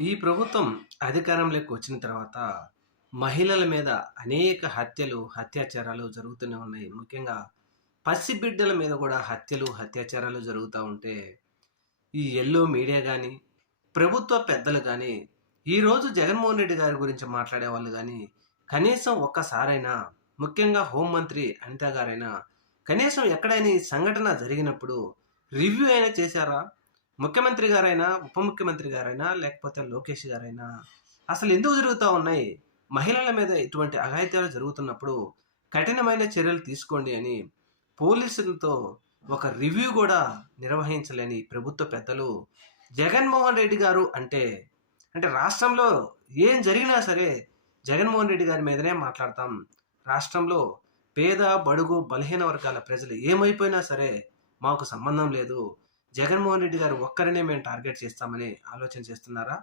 ఈ ప్రభుత్వం అధికారంలోకి వచ్చిన తర్వాత మహిళల మీద అనేక హత్యలు, అత్యాచారాలు జరుగుతూనే ఉన్నాయి. ముఖ్యంగా పసిబిడ్డల మీద కూడా హత్యలు, అత్యాచారాలు జరుగుతా ఉంటే, ఈ యెల్లో మీడియా గాని, ప్రభుత్వ పెద్దలు గాని, ఈరోజు జగన్మోహన్ రెడ్డి గారి గురించి మాట్లాడేవాళ్ళు గాని, కనీసం ఒక్కసారైనా ముఖ్యంగా హోంమంత్రి అనిత గారైనా, కనీసం ఎక్కడైనా ఈ సంఘటన జరిగినప్పుడు రివ్యూ అయినా చేశారా? ముఖ్యమంత్రి గారైనా, ఉప ముఖ్యమంత్రి గారైనా, లేకపోతే లోకేష్ గారైనా అసలు ఎందుకు జరుగుతా ఉన్నాయి? మహిళల మీద ఇటువంటి అఘాయిత్యాలు జరుగుతున్నప్పుడు కఠినమైన చర్యలు తీసుకోండి అని పోలీసులతో ఒక రివ్యూ గూడా నిర్వహించలేని ప్రభుత్వ పెద్దలు జగన్మోహన్ రెడ్డి గారు అంటే రాష్ట్రంలో ఏం జరిగినా సరే జగన్మోహన్ రెడ్డి గారి మీదనే మాట్లాడతాం. రాష్ట్రంలో పేద, బడుగు, బలహీన వర్గాల ప్రజలు ఏమైపోయినా సరే మాకు సంబంధం లేదు. జగన్మోహన్ రెడ్డి గారు ఒక్కరినే మేము టార్గెట్ చేస్తామని ఆలోచన చేస్తున్నారా?